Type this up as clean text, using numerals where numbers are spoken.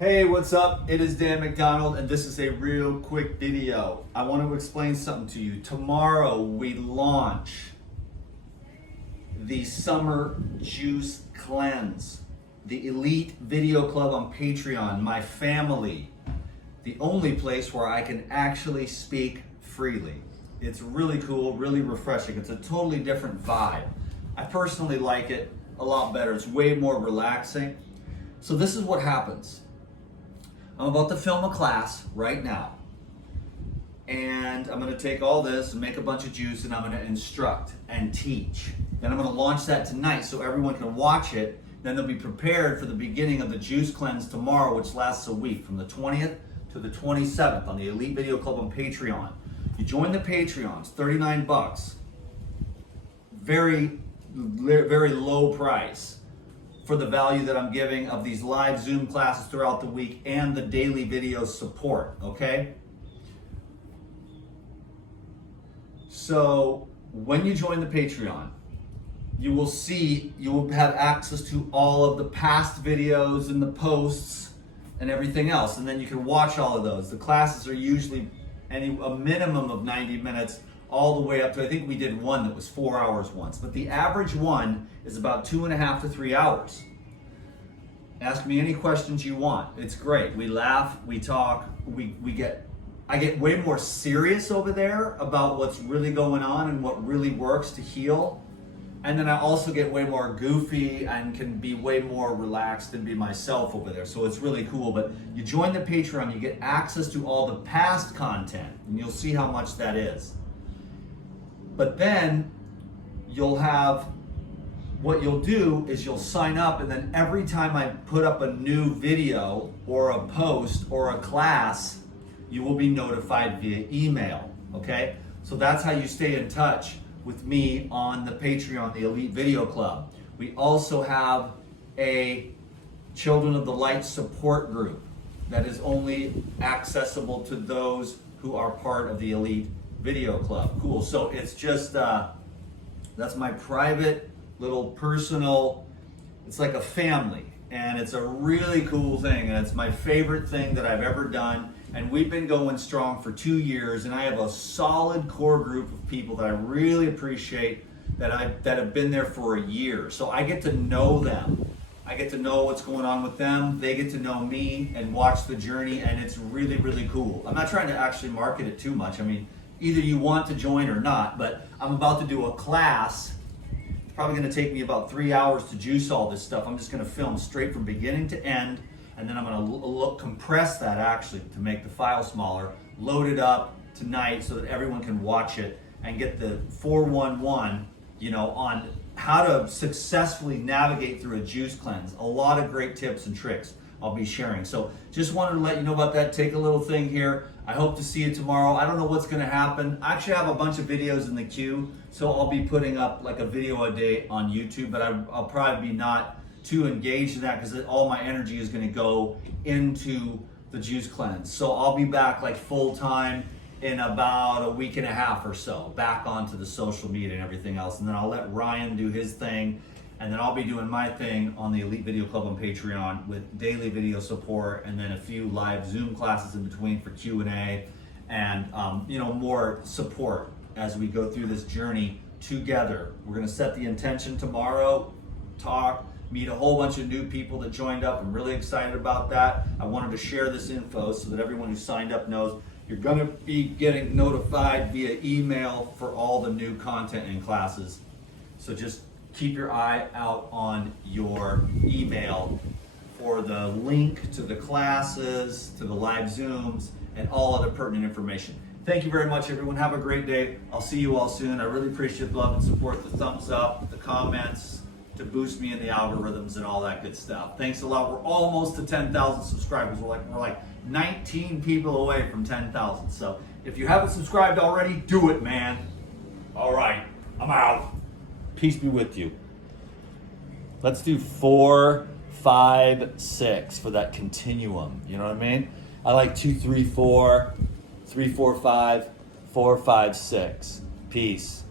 Hey, what's up? It is Dan McDonald, and this is a real quick video. I want to explain something to you. Tomorrow we launch the Summer Juice Cleanse, the elite video club on Patreon, my family, the only place where I can actually speak freely. It's really cool, really refreshing. It's a totally different vibe. I personally like it a lot better. It's way more relaxing. So this is what happens. I'm about to film a class right now, and I'm going to take all this and make a bunch of juice, and I'm going to instruct and teach. Then I'm going to launch that tonight so everyone can watch it. Then they'll be prepared for the beginning of the juice cleanse tomorrow, which lasts a week from the 20th to the 27th on the Elite Video Club on Patreon. You join the Patreon, it's $39, very low price for the value that I'm giving of these live Zoom classes throughout the week and the daily video support, okay? So when you join the Patreon, you will have access to all of the past videos and the posts and everything else, and then you can watch all of those. The classes are usually a minimum of 90 minutes all the way up to, I think we did one that was 4 hours once, but the average one is about 2.5 to 3 hours. Ask me any questions you want. It's great. We laugh, we talk, I get way more serious over there about what's really going on and what really works to heal. And then I also get way more goofy and can be way more relaxed and be myself over there. So it's really cool. But you join the Patreon, you get access to all the past content, and you'll see how much that is. But then what you'll do is you'll sign up, and then every time I put up a new video or a post or a class, you will be notified via email, okay? So that's how you stay in touch with me on the Patreon, the Elite Video Club. We also have a Children of the Light support group that is only accessible to those who are part of the Elite Video Club. Cool. So it's just that's my private little personal, it's like a family, and it's a really cool thing, and it's my favorite thing that I've ever done. And we've been going strong for 2 years, and I have a solid core group of people that I really appreciate that have been there for a year. So I get to know them. I get to know what's going on with them. They get to know me and watch the journey, and it's really, really cool. I'm not trying to actually market it too much. I mean, either you want to join or not, but I'm about to do a class. It's probably going to take me about 3 hours to juice all this stuff. I'm just going to film straight from beginning to end, and then I'm going to compress that actually to make the file smaller, load it up tonight so that everyone can watch it and get the 411, on how to successfully navigate through a juice cleanse. A lot of great tips and tricks I'll be sharing. So just wanted to let you know about that. Take a little thing here. I hope to see you tomorrow. I don't know what's going to happen. I actually have a bunch of videos in the queue, so I'll be putting up like a video a day on YouTube, but I'll probably be not too engaged in that because all my energy is going to go into the juice cleanse. So I'll be back like full time in about a week and a half or so, back onto the social media and everything else. And then I'll let Ryan do his thing, and then I'll be doing my thing on the Elite Video Club on Patreon with daily video support, and then a few live Zoom classes in between for Q&A and more support as we go through this journey together. We're going to set the intention tomorrow, talk, meet a whole bunch of new people that joined up. I'm really excited about that. I wanted to share this info so that everyone who signed up knows you're going to be getting notified via email for all the new content and classes. So just keep your eye out on your email for the link to the classes, to the live Zooms, and all other pertinent information. Thank you very much, everyone. Have a great day. I'll see you all soon. I really appreciate the love and support, the thumbs up, the comments, to boost me in the algorithms and all that good stuff. Thanks a lot. We're almost to 10,000 subscribers. We're like 19 people away from 10,000. So if you haven't subscribed already, do it, man. All right, I'm out. Peace be with you. Let's do 4, 5, 6 for that continuum. You know what I mean? I like 2, 3, 4, 3, 4, 5, 4, 5, 6. Peace.